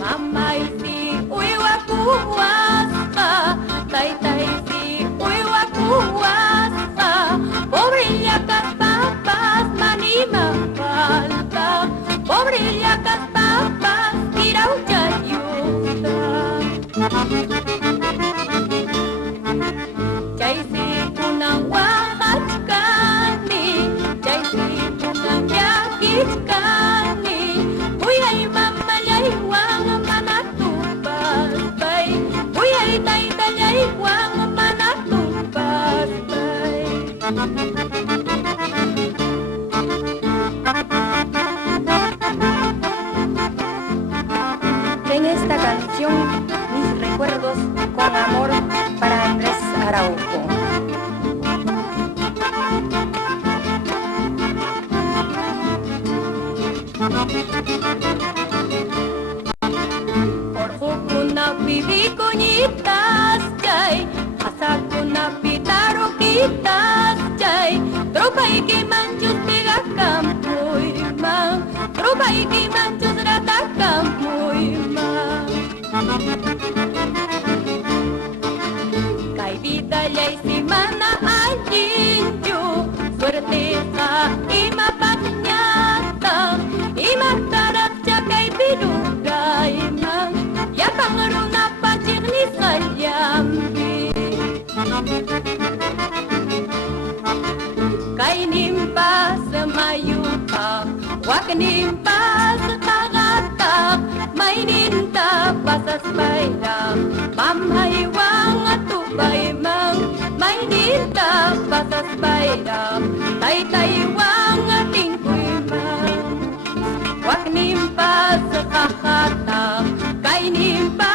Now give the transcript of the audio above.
Mamay si uywa kuwas ka, taytay si uywa kuwas ka, pobrilla kas papas manima falta, pobrilla kas papas tirau jayuta. Chay si kunang wakachkani, chay si kunang yakitskani, uyay mamayay wang manatubas bay, uyay taytayay wang manatubas bay. En esta canción, mis recuerdos con amor para Andrés Araujo. Orjukuna pibikuñitas chay, asakuna pitaruquitas chay, tropayki manchus pigakamuyman, tropayki manchus ratakamuyman. Kay vida llay si mana allinchu, suerte sa imapagnyata, imatarap siya kay pinugayman, yapang runa pachik ni salyambi. Kay nimpas mayupak, wak nimpas tagatak, may ninta pasas bayram, mamhaywang atubay mang, may ninta pasas bayram, taytaywang ating kuymang. Wak nimpas kakatak, kay nimpas